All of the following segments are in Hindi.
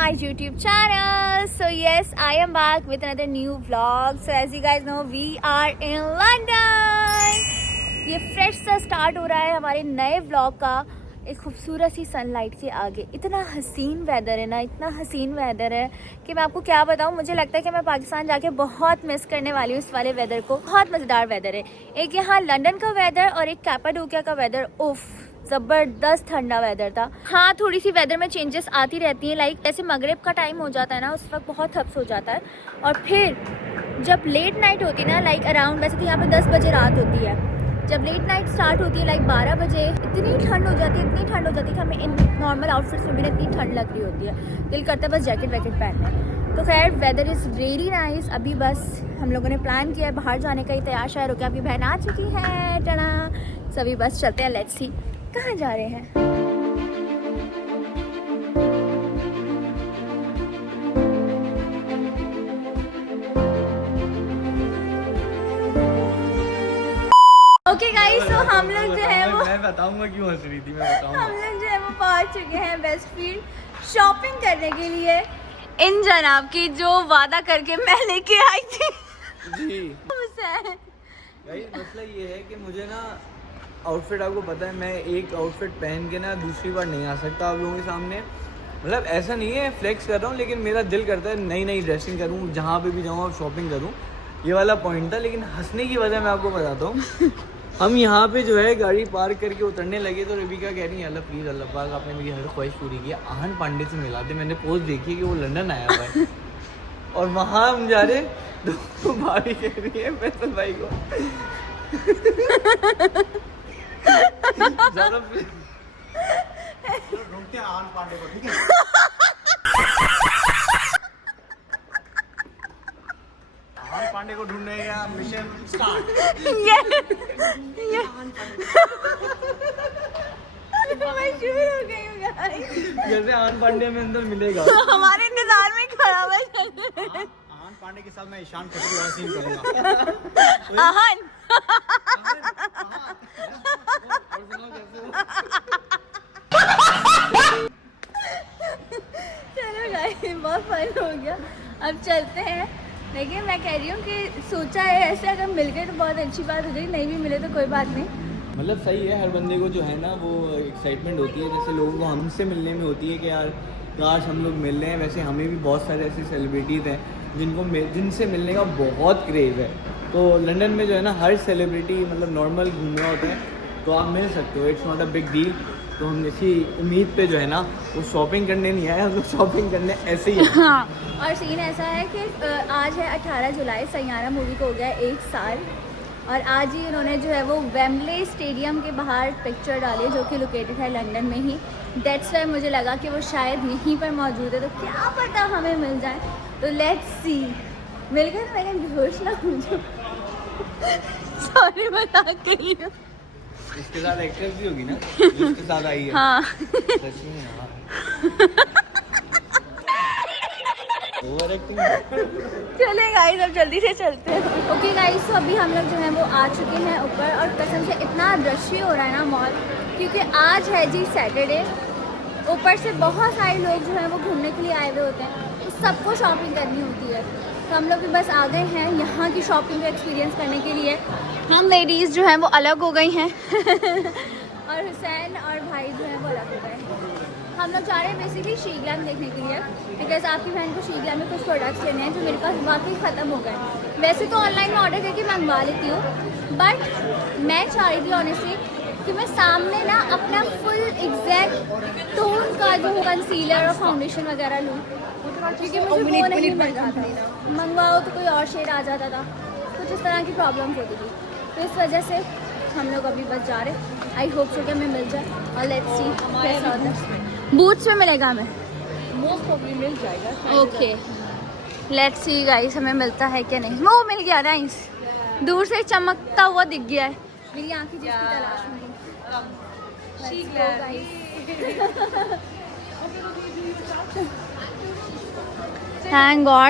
my YouTube channel. So yes, I am back with another new vlog. So as you guys know, we are in London. ये फ्रेश सा स्टार्ट हो रहा है हमारे नए व्लॉग का एक खूबसूरत सी सनलाइट के आगे। इतना हसीन वेदर है ना, इतना हसीन वेदर है कि मैं आपको क्या बताऊँ। मुझे लगता है कि मैं पाकिस्तान जाके बहुत मिस करने वाली हूँ इस वाले वेदर को। बहुत मज़ेदार वेदर है। एक यहाँ लंदन का वेदर और एक कैपाडोकिया का वेदर, उफ ज़बरदस्त ठंडा वेदर था। हाँ, थोड़ी सी वेदर में चेंजेस आती रहती हैं। लाइक जैसे मगरिब का टाइम हो जाता है ना, उस वक्त बहुत हब्स हो जाता है। और फिर जब लेट नाइट होती है ना, लाइक अराउंड, वैसे तो यहाँ पे 10 बजे रात होती है, जब लेट नाइट स्टार्ट होती है लाइक 12 बजे, इतनी ठंड हो जाती है, इतनी ठंड हो जाती है कि हमें इन नॉर्मल आउटफिट्स में भी इतनी ठंड लग रही होती है, दिल करता है बस जैकेट वैकेट पहनना। तो खैर वेदर इज़ रियली नाइस। अभी बस हम लोगों ने प्लान किया है बाहर जाने का ही, तैयार शायर होकर आपकी बहन आ चुकी है टना। सभी बस चलते हैं, लेट्स सी कहाँ जा रहे हैं। ओके गाइस, तो हम लोग जो है वो, मैं बताऊंगा क्यों हंस रही थी, मैं बताऊंगा। हम लोग जो है वो पहुंच चुके हैं वेस्टफील्ड शॉपिंग करने के लिए। इन जनाब की जो वादा करके मैं लेके आई थी जी हुसैन। भाई मसला ये है कि मुझे ना आउटफिट, आपको पता है मैं एक आउटफिट पहन के ना दूसरी बार नहीं आ सकता आप लोगों के सामने। मतलब ऐसा नहीं है फ्लेक्स कर रहा हूँ, लेकिन मेरा दिल करता है नई नई ड्रेसिंग करूँ, जहाँ पे भी जाऊँ और शॉपिंग करूँ। ये वाला पॉइंट था। लेकिन हंसने की वजह मैं आपको बताता हूँ। हम यहाँ पे जो है गाड़ी पार्क करके उतरने लगे तो रबिका कह रही है अल्लाह प्लीज़ अल्लाह पाक आपने मेरी हर ख्वाहिश पूरी की, आहन पांडे से मिला दे। मैंने पोस्ट देखी कि वो लंदन आया हुआ है और वहाँ हम जा रहे तो भाभी कह रही है फैसल भाई को ज़्यादा ढूंढते हैं आहन पांडे को, ठीक है। आहन पांडे को ढूंढने का मिशन स्टार्ट। मैं शुरू हो गई हूँ गाइस। जैसे आहन पांडे में अंदर मिलेगा हमारे इंतजार में खड़ा हुआ है। आहन पांडे के साथ मैं ईशान खत्री वाला सीन करूंगा। आहन चलो गाइस, बहुत फन हो गया। अब चलते हैं। देखिए मैं कह रही हूँ कि सोचा है ऐसे, अगर मिल गए तो बहुत अच्छी बात हो जाएगी, नहीं भी मिले तो कोई बात नहीं। मतलब सही है, हर बंदे को जो है ना वो एक्साइटमेंट होती है। जैसे लोगों को हमसे मिलने में होती है कि यार काश हम लोग मिल रहे हैं, वैसे हमें भी बहुत सारे ऐसे सेलिब्रिटीज़ हैं जिनसे मिलने का बहुत क्रेज़ है। तो लंदन में जो है ना हर सेलिब्रिटी मतलब नॉर्मल घूम रहा होता है, तो आप मिल सकते हो, it's not a big deal. तो हम इसी उम्मीद पे जो है ना वो शॉपिंग करने नहीं आए, हम लोग शॉपिंग करने ऐसे ही। हाँ, और सीन ऐसा है कि आज है 18 जुलाई, सैयारा मूवी को हो गया 1 साल। और आज ही उन्होंने जो है वो वेम्बले स्टेडियम के बाहर पिक्चर डाली जो कि लोकेटेड है लंदन में ही। दैट्स वाई मुझे लगा कि वो शायद यहीं पर मौजूद है, तो क्या पता हमें मिल जाए। तो लेट्स सी, मिल गए तो मैं बेहोश ना हो जाऊं। सॉरी मजाक कर रही हूँ। इसके साथ एक्ट्रेस भी होगी ना जिसके साथ आई है। हाँ सच में यार ओवर एक्टिंग। चले गाइस, अब जल्दी से चलते हैं। ओके गाइस, तो अभी हम लोग जो है वो आ चुके हैं ऊपर, और कसम से इतना रशी हो रहा है ना मॉल, क्योंकि आज है जी सैटरडे। ऊपर से बहुत सारे लोग जो हैं वो घूमने के लिए आए हुए होते हैं, तो सबको शॉपिंग करनी होती है। तो हम लोग भी बस आ गए हैं यहाँ की शॉपिंग का एक्सपीरियंस करने के लिए। हम लेडीज़ जो हैं वो अलग हो गई हैं और हुसैन और भाई जो हैं वो अलग हो गए हैं। हम लोग जा रहे हैं बेसिकली शी ग्लैम देखने के लिए, बिकॉज आपकी बहन को शी ग्लैम में कुछ प्रोडक्ट्स लेने हैं जो मेरे पास वाकई ख़त्म हो गए। वैसे तो ऑनलाइन में ऑर्डर करके मंगवा लेती हूँ, बट मैं चाह रही थी ऑनेस्टली कि मैं सामने ना अपना फुल एग्जैक्ट टोन का जो कंसीलर और फाउंडेशन वगैरह लूँ, क्योंकि मुझे वो नहीं मिल रहा था। मंगवाओ तो कोई और शेड आ जाता था, कुछ इस तरह की प्रॉब्लम्स होती थी। तो इस वजह से हम लोग अभी बस जा रहे हैं। आई होप सो कि हमें मिल जाए, और लेट्स सी कैसा होता है। बूट्स में मिलेगा हमें, मोस्ट प्रॉब्ली मिल जाएगा। ओके लेट्स सी गाइस, हमें मिलता है क्या नहीं। वो मिल गया नाइस, दूर से चमकता हुआ दिख गया है। मेरी आंखें जिसकी तलाश में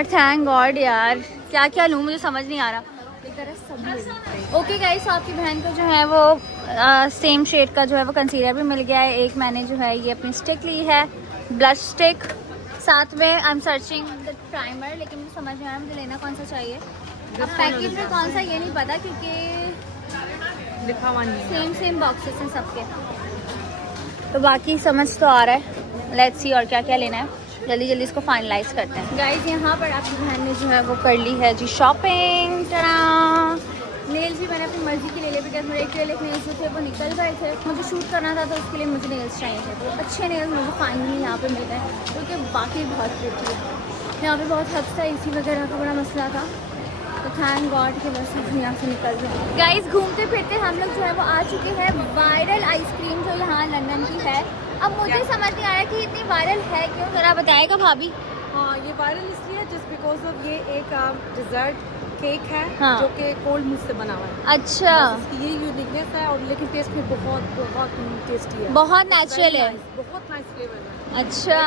थैंक गॉड यार, क्या क्या लूँ मुझे समझ नहीं आ रहा। ओके गाइस, आपकी बहन को जो है वो सेम शेड का जो है वो कंसीलर भी मिल गया है। एक मैंने जो है ये अपनी स्टिक ली है, ब्लश स्टिक, साथ में I am searching the primer, लेकिन मुझे समझ में आया मुझे लेना कौन सा चाहिए। अब पैकेज में कौन सा ये नहीं पता क्योंकि लिखा हुआ नहीं सेम बॉक्सेस हैं सबके, तो बाकी समझ तो आ रहा है। लेट्स सी और क्या क्या लेना है, जल्दी जल्दी इसको फाइनलाइज करते हैं। गाइस यहाँ पर आपकी बहन ने जो है वो कर ली है जी शॉपिंग। नेल्स भी मैंने अपनी मर्जी की ले लिए बिकॉज मेरे एक्रेलिक नेल्स जो थे वो निकल गए थे, मुझे शूट करना था तो उसके लिए मुझे नेल्स चाहिए थे। तो अच्छे नेल्स मुझे फाइनली यहाँ पे मिल गए क्योंकि बाकी बहुत प्रिटी है। यहाँ पे बहुत हद था, इसी वगैरह का बड़ा मसला था, तो थैंक गॉड कि बस यहाँ से निकल गए। गाइस घूमते फिरते हम लोग जो है वो आ चुके हैं वायरल आइसक्रीम जो यहाँ लंदन की है। अब मुझे समझ नहीं आ रहा कि इतनी वायरल है क्यों, जरा बताएगा भाभी। हाँ, ये वायरल इसलिए है जस्ट बिकॉज ऑफ ये एक डिजर्ट केक है हाँ। जो कि कोल्ड मूस से बना हुआ है। अच्छा, बस इसकी ये यूनिकनेस है और लेकिन टेस्ट में बहुत बहुत टेस्टी है, बहुत नेचुरल है। बहुत नाइस फ्लेवर है। अच्छा,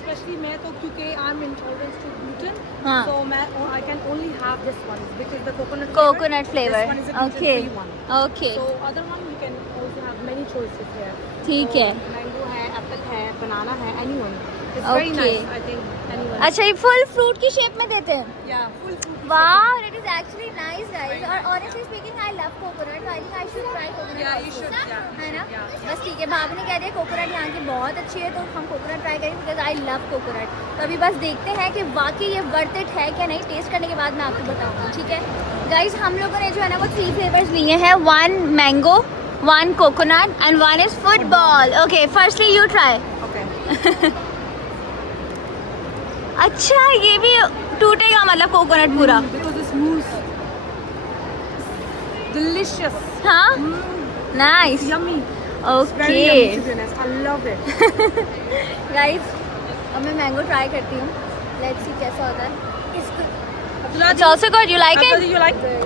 स्पेशली मैं तो क्योंकि I am intolerant to gluten, हाँ। so मैं I can only have this one which is the coconut flavour. This one is a okay gluten-free one. Okay, So other one we can also have many choices here. ठीक So, है। मैंगो है, एप्पल है, बनाना है, anyone. It's very Okay. nice, I think anyone. अच्छा ये फुल फ्रूट की शेप में देते हैं। Yeah, full fruit. Wow, it is actually nice guys. और honestly speaking I love coconut, I think I should try coconut. Yeah, you should, yeah. है ना? Yeah. बस ठीक है, भाभी ने कह दिया कोकोनट यहाँ की बहुत अच्छी है तो हम कोकोनट ट्राई करेंगे बिकॉज आई लव कोकोनट। तो अभी बस देखते हैं कि वाकई ये वर्थ इट है क्या नहीं, टेस्ट करने के बाद मैं आपको बताऊंगी, ठीक है गाइस। हम लोगों ने जो है ना वो 3 फ्लेवर्स लिए हैं, 1 mango, 1 coconut and 1 is football. Okay, firstly you try. Okay. अच्छा, ये भी टूटेगा मतलब कोकोनट पूरा? Because it's mousse. Delicious. हाँ, nice, Yummy. Very okay yummy to be honest. I love it. Guys. अब मैं मैंगो ट्राई करती हूँ, लेट्स सी कैसा होता है। It's also good. You like it? You like it?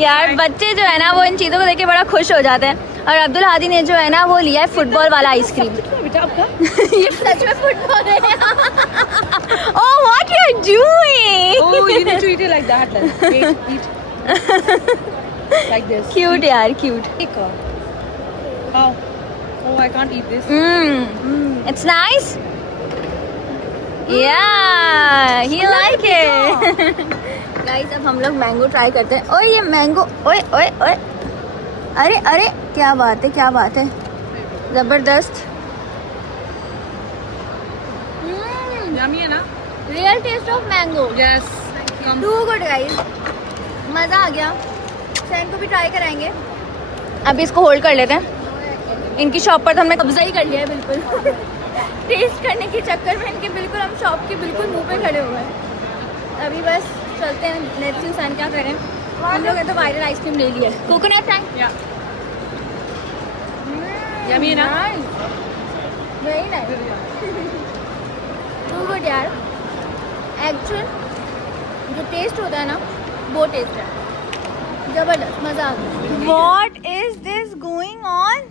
यार बच्चे जो है ना वो इन चीज़ों को देख के बड़ा खुश हो जाते हैं। और अब्दुल हादी ने जो है ना वो लिया है फुटबॉल वाला आइसक्रीम। कितना बेटा आपका? ये सच में फुटबॉल है। Oh, what you're doing? Oh, you need to eat it like that then. Wait, eat. Like this. Cute यार, cute. Take a. How? Oh, I can't eat this. It's nice. Yeah, he like it. Guys, अब हम लोग मैंगो ट्राई करते हैं। ओए ये मैंगो, ओए ओए ओए, अरे अरे क्या बात है, क्या बात है, जबरदस्त। Yummy है ना? Real taste of mango, Yes. Too good guys, मज़ा आ गया। सैन को भी ट्राई कराएंगे। अभी इसको होल्ड कर लेते हैं। इनकी शॉप पर तो हमने कब्जा ही कर लिया है बिल्कुल। टेस्ट करने के चक्कर में इनके बिल्कुल हम शॉप के बिल्कुल मुंह पे खड़े हुए हैं। अभी बस चलते हैं, लेट्स सी सैन क्या करें। हम लोग ने तो वायरल आइसक्रीम ले लिया है। Coconut time. Yeah. Yummy है ना? वेरी नाइस, टू गुड यार। एक्चुअल जो टेस्ट होता है ना वो टेस्ट है, जबरदस्त, मज़ा आ गया। What is this going on?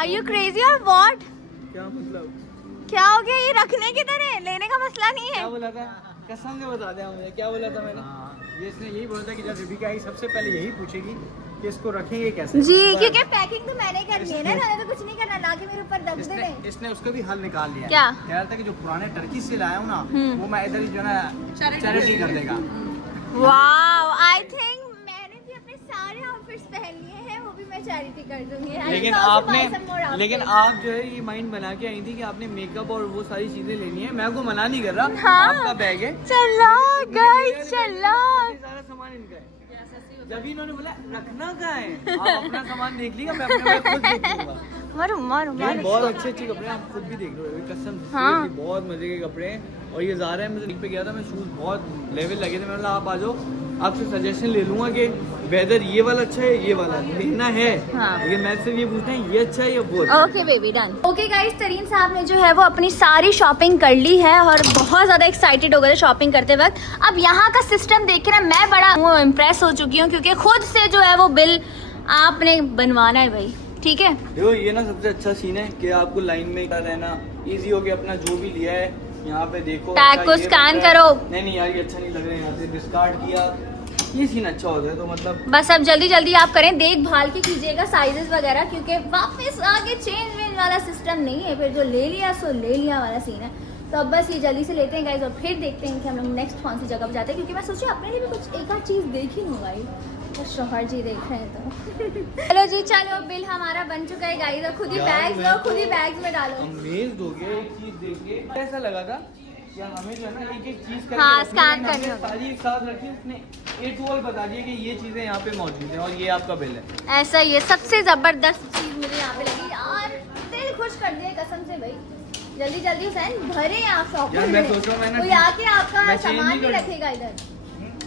Are you crazy or what? क्या मतलब? क्या हो गया? ये रखने की तरह लेने का मसला नहीं है। क्या बोला था? कसम से बता दे मुझे, क्या बोला था मैंने? ये इसने यही बोला था कि जब रिबिका आई सबसे पहले यही पूछेगी कि इसको रखेंगे कैसे। जी, क्योंकि पैकिंग तो मैंने करनी है ना, मैंने तो कुछ नहीं करना, ना कि मेरे ऊपर दब दे इसने इसने उसको भी हल निकाल लिया है। क्या? कह रहा था कि जो पुराने टर्की से लाया हूँ ना वो मैं इधर ही जो है ना चैरिटी कर देगा। वाओ, आई थिंक मैंने भी अपने सारे आउटफिट्स पहन लिए हैं, वो भी मैं चैरिटी कर दूंगी। लेकिन आपने आप जो है ये माइंड बना के आई थी कि आपने मेकअप और वो सारी चीजें लेनी है। मैं आपको मना नहीं कर रहा, हाँ। आपका बैग है, चलो गाइस चलो। ये सारा सामान इनका है। जब इन्होंने बोला रखना कहाँ है, आप अपना सामान देख लिया, मैं अपना बैग खुद देख लूंगा। मारो मारो लेकिन मारो। बहुत अच्छे अच्छे कपड़े हैं, आप खुद भी देख लो, कसम से हाँ। seriously बहुत मजे के कपड़े हैं। और ये ज़ारा है, मैं पे गया था, मैं शूज़ बहुत लेवल लगे थे, मैंने बोला आप आ जाओ, आपसे सजेशन ले लूँगा कि वेदर ये वाला अच्छा है, ये वाला लेना है। हाँ। लेकिन मैं सिर्फ ये पूछना है ये अच्छा है या वो अच्छा है। Okay baby, done. Okay guys, तरीन साहब ने जो है वो अपनी सारी शॉपिंग कर ली है और बहुत ज़्यादा एक्साइटेड हो गए थे शॉपिंग करते वक्त। अब यहाँ का सिस्टम देख के ना मैं बड़ा वो इम्प्रेस हो चुकी हूँ क्योंकि खुद से जो है वो बिल आपने बनवाना है भाई, ठीक है। देखो ये ना सबसे अच्छा सीन है कि आपको लाइन में रहना इजी हो गया, अपना जो भी लिया है यहाँ पे देखो, टैग अच्छा को ये स्कैन बन रहा है। करो। नहीं यार ये अच्छा नहीं लग रहा है, यहाँ से डिस्कार्ड किया, ये सीन अच्छा होता है। तो मतलब बस अब जल्दी जल्दी आप करें, देखभाल के कीजिएगा साइजेस वगैरह, क्योंकि वापस आगे चेंज एक्सचेंज वाला सिस्टम नहीं है, फिर जो ले लिया सो ले लिया वाला सीन है। तो अब बस ये जल्दी से लेते हैं गाइज और फिर देखते हैं कि हम लोग नेक्स्ट कौन सी जगह पर जाते हैं, क्योंकि मैं सोची अपने लिए भी कुछ एक आध चीज़ देख ही लूँ गाइज, तो शौहर जी देख रहे हैं तो चलो जी, चलो बिल हमारा बन चुका है गाइज, और खुद ही बैग्स लो, खुद ही बैग्स में डालो। अमेज़्ड हो गया एक चीज देख के, ऐसा लगा था कि हमें जो है ना एक एक चीज करके हाँ, रखनी स्कैन है, करनी हमने होगी। सारी एक साथ रखी, उसने ए टू ऑल बता दिया कि ये चीजें यहाँ पे मौजूद हैं और ये आपका बिल है। ऐसा ही है, सबसे जबरदस्त चीज मुझे यहाँ पे लगी यार, दिल खुश कर दिया कसम से भाई। जल्दी जल्दी हुसैन भरे आप शॉप यार मैं सोच रहा हूँ मैं ना कोई आके आपका मैं change सामान नहीं भी करूँ। रखेगा इधर।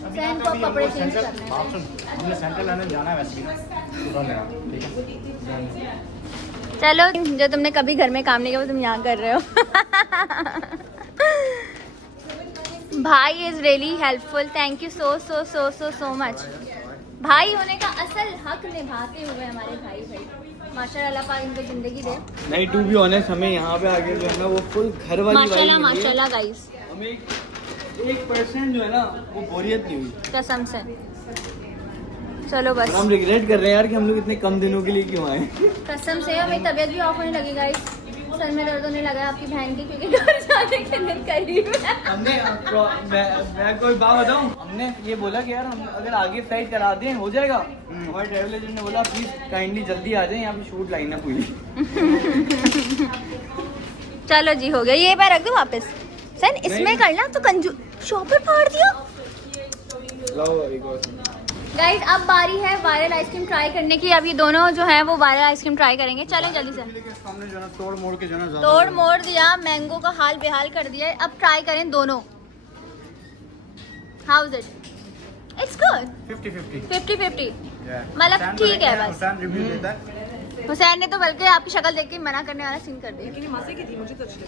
हुसैन को कपड़े चेंज करने हैं। हमने सेंट्रल लाने जाना है वैसे भी उधर लेना, ठीक है। चलो, जो तुमने कभी घर में काम नहीं किया वो तुम यहाँ कर रहे हो। भाई is really helpful, thank you so so so so so much. भाई होने का असल हक निभाते हुए हमारे भाई माशाल्लाह, अल्लाह पाक इनको जिंदगी दे। नहीं, टू बी ऑनेस्ट हमें यहाँ पे आके जो है ना वो फुल घर वाली माशाल्लाह vibe मिली है। माशाल्लाह गाइस, हमें 1% जो है ना वो बोरियत नहीं हुई। कसम से। चलो बस, और हम रिग्रेट कर रहे हैं यार कि हम लोग इतने कम दिनों के लिए क्यों आए। कसम से हमें तबीयत भी ऑफ होने लगी गाइस, सर में दर्द होने लगा आपकी बहन की, क्योंकि घर जाने के दिन करीब है। हमने मैं कोई बात बताऊं, हमने ये बोला कि यार हम अगर आगे फ्लाइट करा दें हो जाएगा। हमारे ट्रैवल एजेंट ने बोला प्लीज काइंडली जल्दी आ जाए, यहाँ पे शूट लाइन है पूरी। चलो जी, हो गया, ये पैर रख दो वापस। सर इसमें करना तो कंजू शॉपर फाड़ दिया। गाइस अब बारी है वायरल आइसक्रीम ट्राई करने की। अब ये दोनों जो है वो वायरल आइसक्रीम ट्राई करेंगे। चलें जल्दी से। सामने जो है ना तोड़ मोड़ के जो है ना तोड़ मोड़ दिया, मैंगो का हाल बेहाल कर दिया है। अब ट्राई करें दोनों। How is it? It's good. 50-50 50-50 मतलब ठीक है बस। हुसैन रिव्यू देता है। हुसैन ने तो बल्कि आपकी शक्ल देख के मना करने वाला सीन कर दिया। लेकिन ये मजे की थी, मुझे तो अच्छी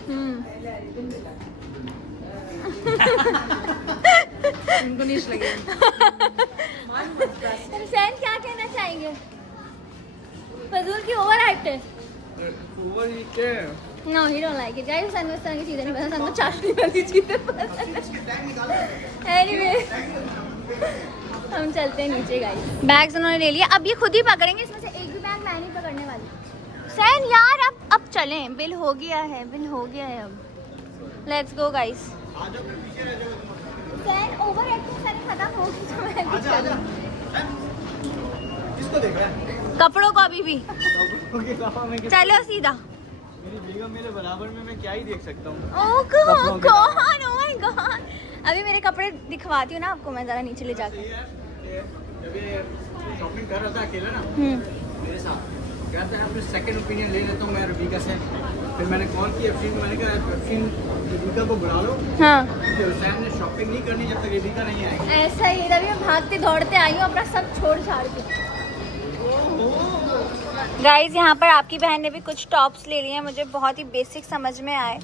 उनको नहीं लगी। हुसैन क्या कहना चाहेंगे? फजूल की ओवर एक्ट है। No he don't like it guys. Hussain को इस तरह की चीजें नहीं पसंद, हुसैन को चाशनी वाली चीजें पसंद। एनीवे हम चलते हैं नीचे गाइस। बैग्स उन्होंने ले लिया, अब ये खुद ही पकड़ेंगे, इसमें से एक भी बैग मैं नहीं पकड़ने वाली। हुसैन यार अब चलें, बिल हो गया है, बिल हो गया है, अब let's go guys. Hussain over acting सारी खत्म हो गई तो मैं भी चलूं। किसको देख रहा है? कपड़ों को अभी भी चलो सीधा। मेरी बेगम मेरे बराबर में, मैं क्या ही देख सकता हूँ। ओह गॉड, ओह माय गॉड। अभी मेरे कपड़े दिखवाती हूँ ना आपको मैं, जरा नीचे ले जाकर। जब ये शॉपिंग कर रहा था अकेला ना मेरे साथ, कहते हैं अपने सेकंड ओपिनियन ले लेता हूँ मैं रबीका से। फिर मैंने कॉल की अफरीन को, मैंने कहा अफरीन रबीका को बुला लो। हाँ फिर हुसैन ने शॉपिंग नहीं करनी जब तक रबीका नहीं आएगी। ऐसा ही, तभी मैं भागते दौड़ते आई हूँ अपना सब छोड़ छाड़ के। गाइज यहाँ पर आपकी बहन ने भी कुछ टॉप्स ले लिए हैं, मुझे बहुत ही बेसिक समझ में आए।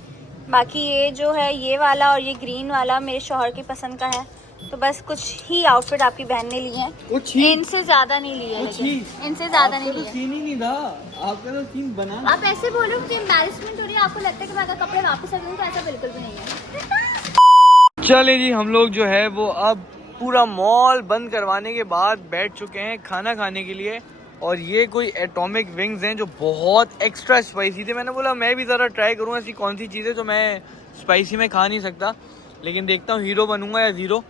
बाकी ये जो है ये वाला और ये ग्रीन वाला मेरे शौहर की पसंद का है, तो बस कुछ ही आउटफिट आपकी बहन ने लिए हैं। कुछ ही? इनसे ज्यादा नहीं लिए, कुछ ही? इनसे ज्यादा नहीं आपका तो लिए। सीन ही नहीं था, आपका तो सीन बना। आप ऐसे बोलो कि एम्बैरेसमेंट हो रही है, आपको लगता है कि मैं अगर कपड़े वापस रख दूँ, तो ऐसा बिल्कुल भी नहीं है। चले जी, हम लोग जो है वो अब पूरा मॉल बंद करवाने के बाद बैठ चुके हैं खाना खाने के लिए। और ये कोई एटॉमिक विंग्स हैं जो बहुत एक्स्ट्रा स्पाइसी थे। मैंने बोला मैं भी ज़रा ट्राई करूँ ऐसी कौन सी चीज़ें जो मैं स्पाइसी में खा नहीं सकता, लेकिन देखता हूँ हीरो बनूंगा या ज़ीरो।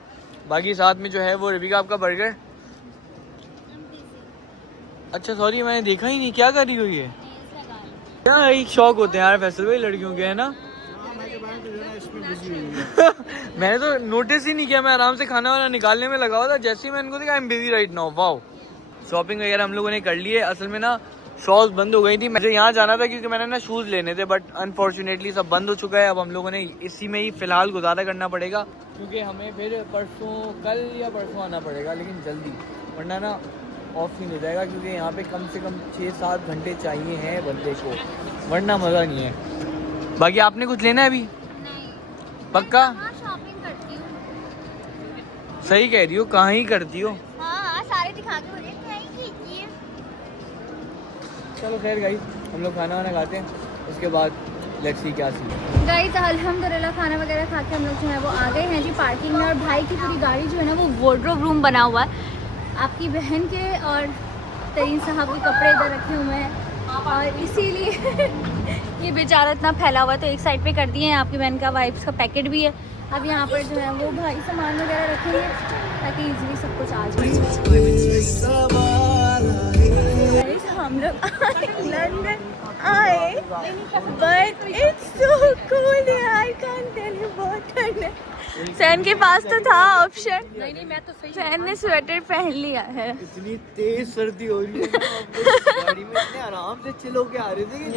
बाकी साथ में जो है वो रबीका आपका बर्गर। अच्छा सॉरी, मैंने देखा ही नहीं, क्या कर रही हो ये? क्या एक शौक होते हैं यार फैसल भाई लड़कियों के, है ना? मैंने तो नोटिस ही नहीं किया, मैं आराम से खाना वाना निकालने में लगा हुआ था। जैसे ही मैं इनको देखा I am busy right now. Wow, shopping वगैरह हम लोगों ने कर ली है। असल में ना शॉप्स बंद हो गई थी, मुझे यहाँ जाना था क्योंकि मैंने ना शूज़ लेने थे, बट अनफॉर्चुनेटली सब बंद हो चुका है। अब हम लोगों ने इसी में ही फ़िलहाल गुजारा करना पड़ेगा, क्योंकि हमें फिर परसों, कल या परसों आना पड़ेगा, लेकिन जल्दी, वरना ना ऑफ सीन हो जाएगा, क्योंकि यहाँ पे कम से कम 6-7 घंटे चाहिए हैं बंदे को, वरना मज़ा नहीं है। बाकी आपने कुछ लेना है अभी? पक्का? शॉपिंग करती हूँ। सही कह रही हो, कहाँ ही करती हो? हाँ सारे दिखा के बोलिए क्या ही कीजिए। चलो खैर गाइस, हम लोग खाना वाना खाते हैं, उसके बाद लेट्स सी क्या सी। गाइस अल्हम्दुलिल्लाह खाना वगैरह खा के हम लोग जो है वो आ गए हैं जी पार्किंग में। और भाई की पूरी गाड़ी जो है ना वो वार्डरोब रूम बना हुआ है। आपकी बहन के और तरीन साहब के कपड़े इधर रखे हुए हैं, और इसीलिए ये बेचारा इतना फैला हुआ, तो एक साइड पे कर दिए हैं। आपकी बहन का वाइप्स का पैकेट भी है। अब यहाँ पर जो है वो भाई सामान वगैरह रखेंगे ताकि इजीली सब कुछ आ जाए। हम लोग लंदन आए, but it's so cool, I can't tell you, बहुत ठंड है। सैन के पास तो था ऑप्शन, नहीं मैं तो सही सैन ने स्वेटर पहन लिया है। इतनी तेज सर्दी हो रही है ना, हम लोग गाड़ी में इतने आराम से चिल होके आ रहे थे कि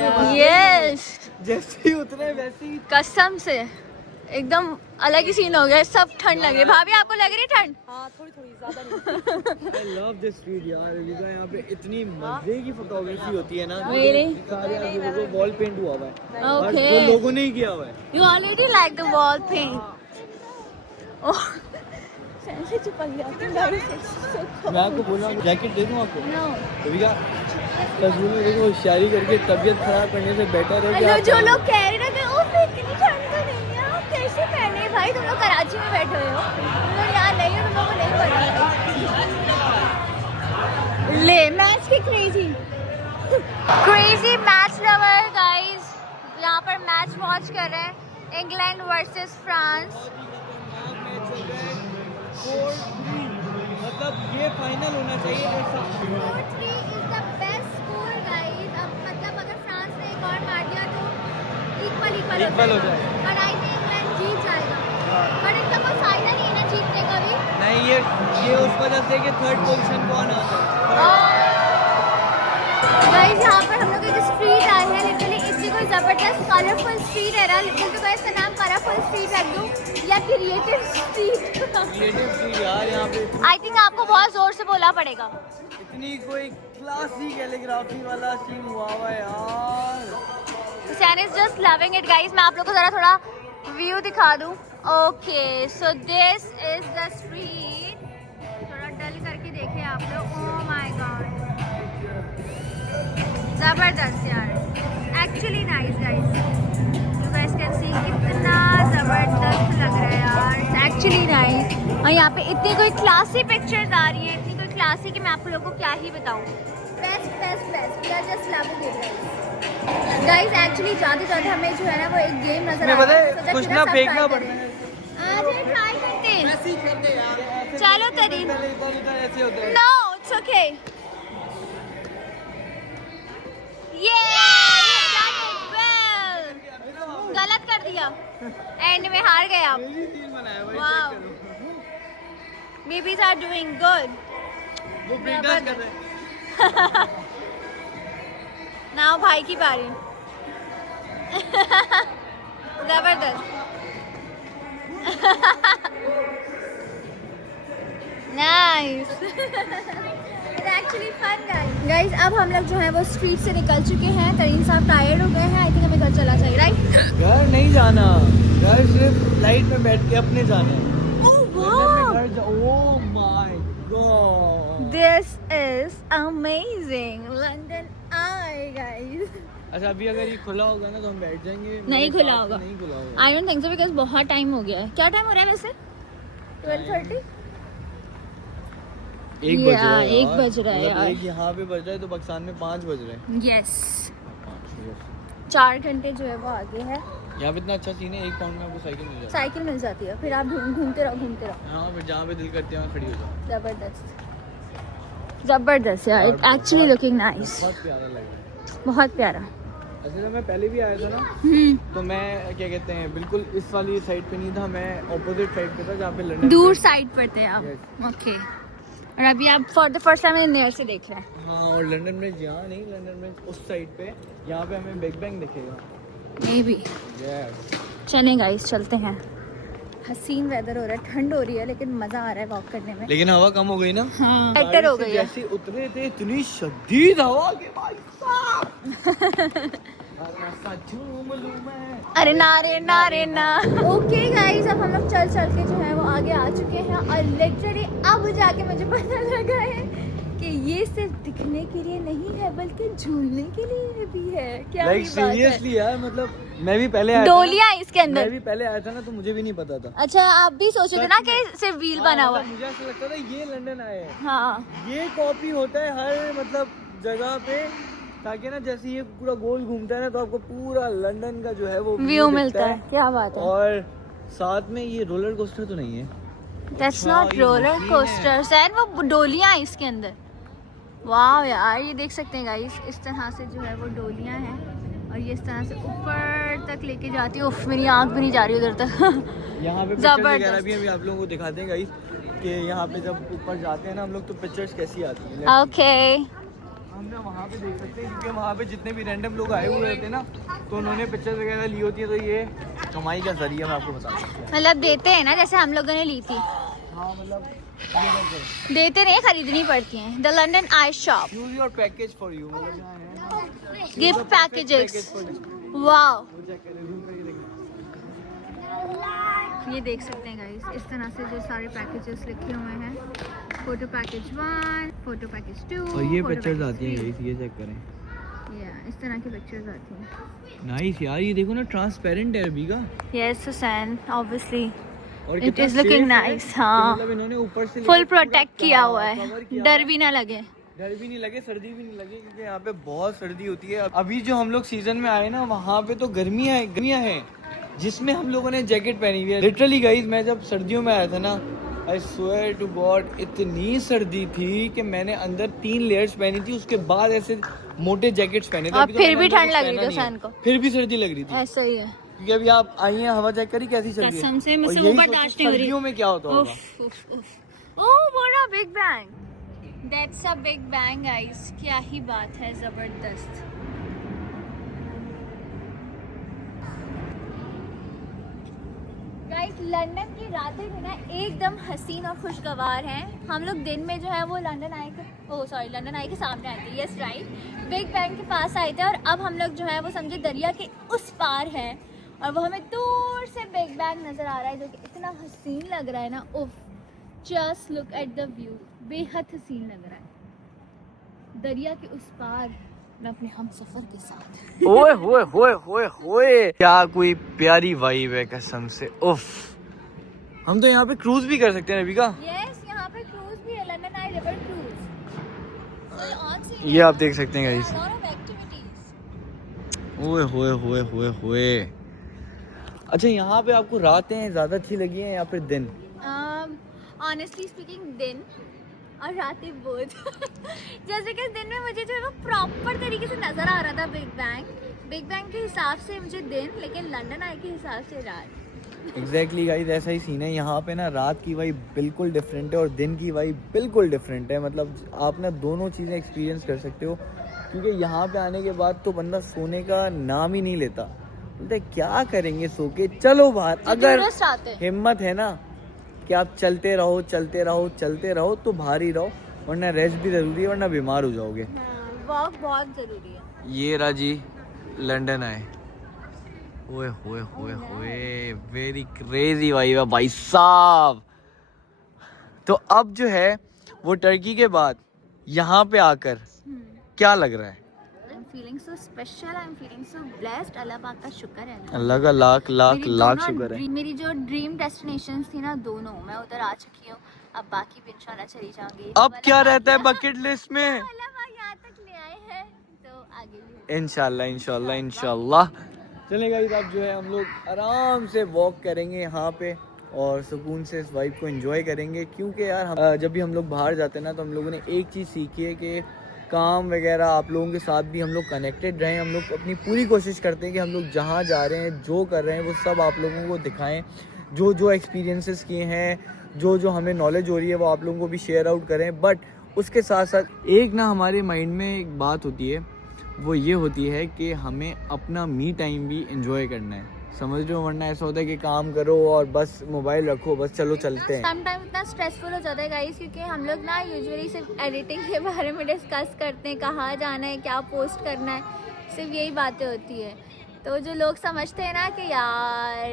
यस, जैसे ही उतरे वैसे ही कसम से एकदम अलग ही सीन हो गया, सब ठंड लग रही है। भाभी आपको लग रही है ठंड? हाँ थोड़ी ज्यादा नहीं। आई लव दिस स्ट्रीट यार। विका यहाँ पे इतनी मजे की फोटोग्राफी होती है ना। Really? सारे आप लोगों को वॉल पेंट हुआ हुआ है, बट Okay. जो लोगों ने ही किया हुआ है। You already like the wall paint. Oh, San से चिपक गया। मैं आपको बोल रहा हूँ जैकेट दे दूँ आपको। No. विका तस्वीर में देखो, होशियारी करके तबीयत खराब करने से बेटर है कि हेलो, आप जो लोग कह रहे ना कि ओह इतनी ठंड तो नहीं है, आप कैसे पहने भाई? तुम लोग कराची में बैठे हुए हो, तुम लोग यहाँ नहीं हो, तुम लोगों को नहीं पता। ले मैच की क्रेजी मैच लवर गाइस, यहाँ पर मैच वॉच कर रहे हैं, इंग्लैंड वर्सेस फ्रांस। मतलब ये फाइनल होना चाहिए ऐसा। 4-3 is the best score guys। अब मतलब अगर फ्रांस ने एक और मार दिया तो इक्वल हो जाएगा। और आई थिंक इंग्लैंड जीत जाएगा, पर इनका कोई फायदा नहीं है ना जीतने का भी। नहीं, ये उस वजह से कि थर्ड पोजीशन कौन आता है। गाइस यहाँ पर हम लोग एक स्ट्रीट आए हैं, लिटरली इतनी कोई जबरदस्त कलरफुल स्ट्रीट है ना, बिल्कुल तो इसका नाम कलरफुल स्ट्रीट रख दूँ या क्रिएटिव स्ट्रीट। क्रिएटिव स्ट्रीट यार, यहाँ पे आई थिंक आपको बहुत जोर से बोलना पड़ेगा। इतनी कोई क्लासी कैलीग्राफी वाला सीन हुआ हुआ है यार। San is just loving it guys. मैं आप लोगों को जरा थोड़ा व्यू दिखा दूँ। Okay, so this is the street. थोड़ा डल करके देखें आप लोग। ओह माय गॉड, जबरदस्त यार, actually nice guys. You guys can see कितना जबरदस्त लग रहा है यार, एक्चुअली नाइस। और यहाँ पे इतनी कोई क्लासी पिक्चर्स आ रही है, इतनी कोई क्लासी कि मैं आप लोगों को क्या ही बताऊँ। Best best best, we are just loving it guys. Actually जाते जाते हमें जो है ना वो एक गेम नजर आ रहा है, कुछ ना फेंकना पड़ता है। आज ट्राई करते हैं। चलो तरी, इधर ऐसे होता है। No it's okay. ये गलत कर दिया, एंड में हार गए आप। Wow, babies are doing good. वो ब्रेक डांस कर रहे हैं। नाउ भाई की बारी। जबरदस्त। Nice, actually fun guys. अब हम लोग जो है वो स्ट्रीट से निकल चुके हैं। करीम साहब टायर्ड हो गए हैं, आई थिंक हमें घर चला चाहिए, राइट? घर नहीं जाना, घर सिर्फ फ्लाइट में बैठ के अपने जाना है। Oh my God, this is amazing. London आए गाइस। अच्छा अभी अगर ये खुला होगा ना तो हम बैठ जाएंगे। नहीं खुला होगा, नहीं खुला होगा। I don't think so, because बहुत टाइम हो गया है। क्या टाइम हो रहा है वैसे? 12:30। एक बज रहा है यार। एक यहाँ पे बज रहा है तो पाकिस्तान में 5 बज रहे हैं। यस, 4 घंटे जो है वो आगे है। यहाँ पे इतना अच्छा सीन है, 1 पाउंड में आपको साइकिल मिल जाती है। साइकिल मिल जाती है, फिर आप घूमते रहो। हाँ, फिर जहाँ पे दिल करते हैं खड़ी हो जाओ। जबरदस्त जबरदस्त यार, इट एक्चुअली लुकिंग नाइस, बहुत प्यारा लग रहा है। बहुत प्यारा। ऐसे तो मैं पहले भी आया था ना, तो मैं क्या कहते हैं बिल्कुल इस वाली साइड पे नहीं था, मैं ऑपोजिट साइड पे था जहाँ पे लंदन दूर साइड पर थे आप। ओके, और अभी आप for the first time near से देख रहे हैं। हाँ, और लंदन में यहाँ नहीं, लंदन में उस साइड पे, यहाँ पे हमें बिग बैंग दिखेगा। May be. यस, चलें गाइस, चलते हैं। हसीन वेदर हो रहा है, ठंड हो रही है, लेकिन मजा आ रहा है वॉक करने में। लेकिन हवा कम हो गई ना। हाँ, बेटर हो गाड़ी से गई है। जैसे उतरे थे इतनी शदीद हवा के भाई साहब। रास्ता झूम लूं मैं। अरे नारे नारे ना। ओके गाइस, अब हम लोग चल के जो है वो आगे आ चुके हैं, और लिटरली अब जाके मुझे पता लगा है कि ये सिर्फ दिखने के लिए नहीं है बल्कि झूलने के लिए भी है। क्या लाइक सीरियसली यार, मतलब मैं भी पहले आया था डोलियां इसके मैं अंदर। भी पहले आया था ना, तो मुझे भी नहीं पता था। अच्छा, आप भी सोचे थे ना कि सिर्फ व्हील बना हुआ है? मुझे ऐसा लगता था ये लंदन आए हैं। हाँ, ये कॉपी होता है हर मतलब जगह पे ताकि ना जैसे ये पूरा गोल घूमता है ना तो आपको पूरा लंदन का जो है वो व्यू दिखता मिलता है। क्या बात है। और साथ में ये रोलर कोस्टर तो नहीं है, दैट्स अच्छा, नॉट ये रोलर मशीन कोस्टर्स एंड वो डोलियां हैं इसके अंदर। वाह यार, ये देख सकते हैं गाइस, इस तरह से जो है वो डोलियां हैं और ये इस तरह से ऊपर तक लेके जाती है। उफ, मेरी आंख भी नहीं जा रही उधर तक। यहाँ पे पिक्चर्स वगैरह जबरदस्त। भी अभी आप लोगों को दिखाते हैं गाइस कि यहाँ पे जब ऊपर जाते हैं ना हम लोग तो पिक्चर्स कैसी आती है। ओके, हम ना वहाँ पे देख सकते हैं क्योंकि वहाँ पे जितने भी रैंडम लोग आए हुए रहते हैं ना तो उन्होंने पिक्चर्स वगैरह ली होती है, तो ये कमाई का जरिया मैं आपको बता सकता हूँ। मतलब देते हैं ना, जैसे हम लोगों ने ली थी। हाँ मतलब देते नहीं, खरीदनी पड़ती हैं। The London I shop use your package for you, मतलब यहाँ है ना गिफ्ट पैकेजेस। वो वाओ, चेक करें, zoom करके देखें। ये देख सकते हैं गाइस, इस तरह से जो सारे पैकेजेस लिखे हुए हैं। फोटो पैकेज 1, फोटो पैकेज 2 और ये पिक्चर्स आती हैं गाइस, ये चेक करें। इस तरह की पिक्चर्स आती हैं। नाइस यार, ये देखो ना ट्रांसपेरेंट है अभी का। यस हुसैन, ऑब्वियसली और इट कितना इज लुकिंग safe है नाइस। कि हाँ, मतलब इन्होंने ऊपर से फुल लेके पूरा प्रोटेक्ट किया हुआ है, cover किया डर हुआ भी ना लगे। डर भी नहीं लगे, सर्दी भी नहीं लगे, क्योंकि यहाँ पे बहुत सर्दी होती है। अभी जो हम लोग सीजन में आए ना वहाँ पे तो गर्मियाँ हैं जिसमें हम लोगों ने जैकेट पहनी हुई है। लिटरली गाइस, मैं जब सर्दियों में आया था ना, आई स्वेयर टू गॉड, इतनी सर्दी थी कि मैंने अंदर 3 लेयर्स पहनी थी, उसके बाद ऐसे मोटे जैकेट्स पहने थे। और अभी तो फिर मैंने भी अंदर ठंड कुछ लग रही पहना थी नहीं है। हुसैन को। फिर भी सर्दी लग रही थी, ऐसा ही है। क्योंकि अभी आप आई हैं, हवा चेक करी कैसी चल रही है। कसम से और मुझसे यही वो सोचो बर्दाश्त नहीं हो रही। सर्दियों में क्या होता होगा। उफ, उफ, उफ। ओह, बड़ा big bang. That's a big bang guys, क्या ही बात है, जबरदस्त। गाइस, लंदन की रातें भी ना एकदम हसीन और खुशगवार हैं। हम लोग दिन में जो है वो लंदन आई के सामने आए थे, यस राइट, बिग बैंग के पास आए थे। और अब हम लोग जो है वो समझे दरिया के उस पार हैं और वो हमें दूर से बिग बैंग नज़र आ रहा है, जो कि इतना हसीन लग रहा है ना। उफ, just look at the view, बेहद हसीन लग रहा है। दरिया के उस पार मैं अपने हम सफर के साथ। ओए होए होए होए होए, क्या कोई प्यारी वाइब है कसम से। उफ, हम तो यहाँ पे क्रूज भी कर सकते हैं रविका। यस, यहाँ पे क्रूज भी है, लंदन आई रिवर क्रूज। ये आप देख सकते हैं गाइस। ओए होए होए होए होए। अच्छा, यहाँ पे आपको रातें ज्यादा अच्छी लगी हैं या फिर दिन? ऑनेस्टली स्पीकिंग दिन, और रातें बोथ। जैसे कि दिन में मुझे जो है वो प्रॉपर तरीके से नज़र आ रहा था बिग बैंग के हिसाब से मुझे दिन, लेकिन लंदन आई के हिसाब से रात। एग्जैक्टली गाइस, ऐसा ही सीन है यहाँ पे ना। रात की वाइब बिल्कुल डिफरेंट है और दिन की वाइब बिल्कुल डिफरेंट है। मतलब आप ना दोनों चीज़ें एक्सपीरियंस कर सकते हो, क्योंकि यहाँ पे आने के बाद तो बंदा सोने का नाम ही नहीं लेता। बोलते क्या करेंगे सो के, चलो बाहर। अगर टूरिस्ट आते हैं। हिम्मत है ना कि आप चलते रहो चलते रहो चलते रहो तो बाहर ही रहो, वरना रेस्ट भी ज़रूरी है, वरना बीमार हो जाओगे। वॉक बहुत ज़रूरी है। ये राजी लंदन आए। ओए होए होए होए, वेरी क्रेजी वाइब है भाई साहब। तो अब जो है वो टर्की के बाद यहाँ पे आकर क्या लग रहा है? I am feeling so special, I am feeling so blessed. अल्लाह पाक का शुक्र है ना। अल्लाह का लाख लाख मेरी लाख दोनों शुक्र है। मेरी जो ड्रीम डेस्टिनेशंस थी ना, दोनों मैं उधर आ चुकी हूँ। अब बाकी भी इंशाल्लाह चली जाऊंगी। अब क्या रहता है बकेट लिस्ट में? अल्लाह पाक यहाँ तक ले आए हैं तो आगे भी इंशाल्लाह इंशाल्लाह इंशाल्लाह। चलेगा इधर अब जो है हम लोग आराम से वॉक करेंगे यहाँ पे और सुकून से इस वाइब को एंजॉय करेंगे, क्योंकि यार जब भी हम लोग बाहर जाते हैं ना तो हम लोगों ने एक चीज़ सीखी है कि काम वगैरह आप लोगों के साथ भी हम लोग कनेक्टेड रहें। हम लोग अपनी पूरी कोशिश करते हैं कि हम लोग जहाँ जा रहे हैं, जो कर रहे हैं, वो सब आप लोगों को दिखाएं। जो जो एक्सपीरियंसेस किए हैं, जो जो हमें नॉलेज हो रही है, वो आप लोगों को भी शेयर आउट करें। बट उसके साथ साथ एक ना हमारे माइंड में एक बात होती है, वो ये होती है कि हमें अपना मी टाइम भी एंजॉय करना है, समझ रहे हो? वरना ऐसा होता है कि काम करो और बस मोबाइल रखो, बस चलो चलते हैं। समटाइम इतना स्ट्रेसफुल हो जाता है गाइस, क्योंकि हम लोग ना यूजुअली सिर्फ एडिटिंग के बारे में डिस्कस करते हैं, कहाँ जाना है, क्या पोस्ट करना है, सिर्फ यही बातें होती है। तो जो लोग समझते हैं ना कि यार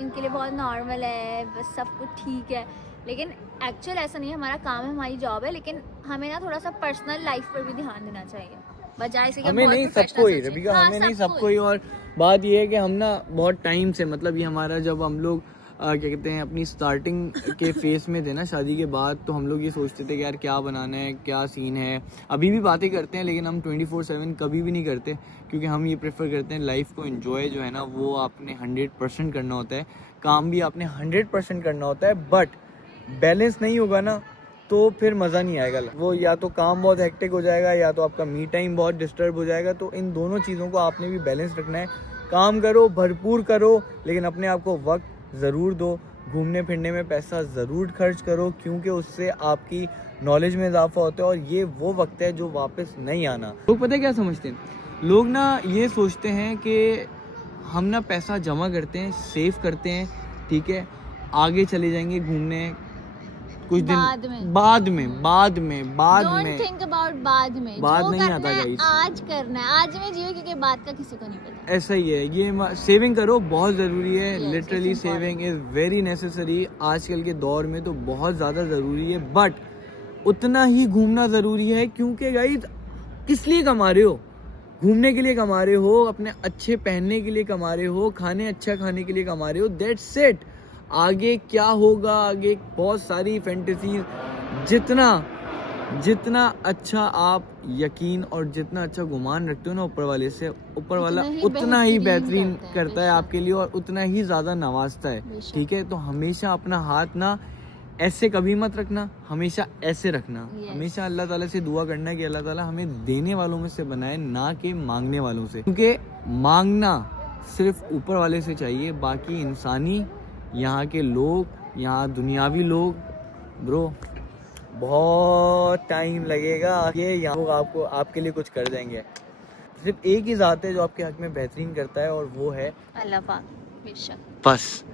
इनके लिए बहुत नॉर्मल है, बस सब कुछ ठीक है, लेकिन एक्चुअल ऐसा नहीं है। हमारा काम है, हमारी जॉब है, लेकिन हमें ना थोड़ा सा पर्सनल लाइफ पर भी ध्यान देना चाहिए, बजाय से कि हमें बहुत नहीं professional सबको ही सोचें। रबिका, हाँ, हमें नहीं सबको सबको ही। और बात ये है कि हम ना बहुत टाइम से, मतलब ये हमारा जब हम लोग क्या कहते हैं अपनी स्टार्टिंग के फेस में थे ना शादी के बाद, तो हम लोग ये सोचते थे कि यार क्या बनाना है, क्या सीन है। अभी भी बातें करते हैं लेकिन हम 24/7 कभी भी नहीं करते, क्योंकि हम ये प्रेफर करते हैं लाइफ को एंजॉय जो है ना वो आपने 100% करना होता है, काम भी आपने 100% करना होता है। बट बैलेंस नहीं होगा ना तो फिर मज़ा नहीं आएगा। वो या तो काम बहुत हेक्टिक हो जाएगा या तो आपका मी टाइम बहुत डिस्टर्ब हो जाएगा। तो इन दोनों चीज़ों को आपने भी बैलेंस रखना है। काम करो, भरपूर करो, लेकिन अपने आप को वक्त ज़रूर दो। घूमने फिरने में पैसा ज़रूर खर्च करो, क्योंकि उससे आपकी नॉलेज में इजाफा होता है और ये वो वक्त है जो वापस नहीं आना। लोग पता है क्या समझते हैं, लोग ना ये सोचते हैं कि हम ना पैसा जमा करते हैं, सेव करते हैं, ठीक है, आगे चले जाएंगे घूमने कुछ दिन बाद में Don't think about बाद में बाद जो नहीं करना आता है guys। आज करना है, आज में जियो, क्योंकि बाद का किसी को नहीं पता। ऐसा ही है, ये सेविंग करो, बहुत ज़रूरी है। Yes, literally it's important। Saving is very necessary आजकल के दौर में, तो बहुत ज़्यादा ज़रूरी है। बट उतना ही घूमना ज़रूरी है, क्योंकि गाइस किस लिए कमा रहे हो? घूमने के लिए कमा रहे हो, अपने अच्छे पहनने के लिए कमा रहे हो, खाने अच्छा खाने के लिए कमा रहे हो, दैट्स इट। आगे क्या होगा, आगे बहुत सारी फैंटेसीज, जितना अच्छा आप यकीन और जितना अच्छा गुमान रखते हो ना ऊपर वाले से, ऊपर वाला उतना ही बेहतरीन करता है आपके लिए और उतना ही ज़्यादा नवाजता है, ठीक है। तो हमेशा अपना हाथ ना ऐसे कभी मत रखना, हमेशा ऐसे रखना। हमेशा अल्लाह ताला से दुआ करना है कि अल्लाह ताला हमें देने वालों में से बनाए, ना कि मांगने वालों से, क्योंकि मांगना सिर्फ ऊपर वाले से चाहिए, बाकी इंसानी यहाँ के लोग, यहाँ दुनियावी लोग, ब्रो बहुत टाइम लगेगा, ये यहाँ लोग आपको आपके लिए कुछ कर देंगे। सिर्फ एक ही ज़ात है जो आपके हक में बेहतरीन करता है और वो है अल्लाह पाक, बेशक। बस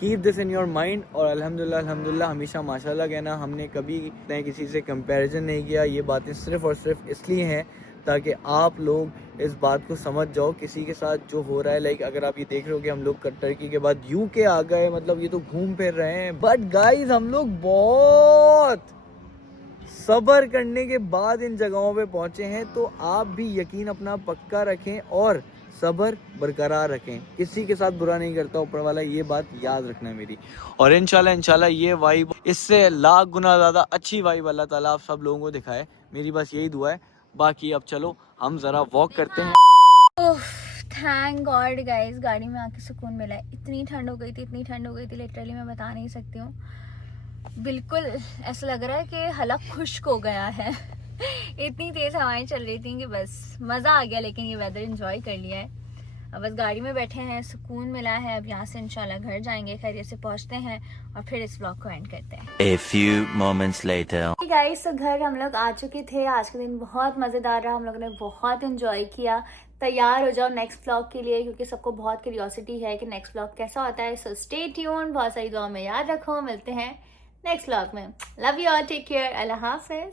keep this in your mind. और अल्हम्दुलिल्लाह हमेशा माशाल्लाह कहना, हमने कभी किसी से कंपैरिजन नहीं किया। ये बातें सिर्फ और सिर्फ इसलिए हैं ताकि आप लोग इस बात को समझ जाओ किसी के साथ जो हो रहा है। लाइक अगर आप ये देख रहे हो कि हम लोग टर्की के बाद यूके आ गए, मतलब ये तो घूम फिर रहे हैं, बट गाइस हम लोग बहुत सब्र करने के बाद इन जगहों पे पहुंचे हैं। तो आप भी यकीन अपना पक्का रखें और सब्र बरकरार रखें। किसी के साथ बुरा नहीं करता ऊपर वाला, ये बात याद रखना है मेरी। और इंशाल्लाह ये वाइब, इससे लाख गुना ज़्यादा अच्छी वाइब अल्लाह ताला आप सब लोगों को दिखाए, मेरी बस यही दुआ है। बाकी अब चलो हम ज़रा वॉक करते हैं। थैंक गॉड गाइस, गाड़ी में आके सुकून मिला है। इतनी ठंड हो गई थी, लिटरली मैं बता नहीं सकती हूँ। बिल्कुल ऐसा लग रहा है कि हलक खुश्क हो गया है। इतनी तेज़ हवाएं चल रही थी कि बस मज़ा आ गया, लेकिन ये वेदर एंजॉय कर लिया है। अब बस गाड़ी में बैठे हैं, सुकून मिला है। अब यहाँ से इंशाल्लाह घर जाएंगे, खैरियत से पहुँचते हैं और फिर इस व्लॉग को एंड करते हैं। A few moments later. Guys तो घर हम लोग आ चुके थे। आज का दिन बहुत मज़ेदार रहा, हम लोगों ने बहुत एंजॉय किया। तैयार हो जाओ नेक्स्ट व्लॉग के लिए, क्योंकि सबको बहुत क्यूरियोसिटी है कि नेक्स्ट व्लॉग कैसा होता है। सो स्टे ट्यून, बहुत सारी दुआ में याद रखो। मिलते हैं नेक्स्ट व्लॉग में। Love you all, take care, अल्लाह हाफिज़।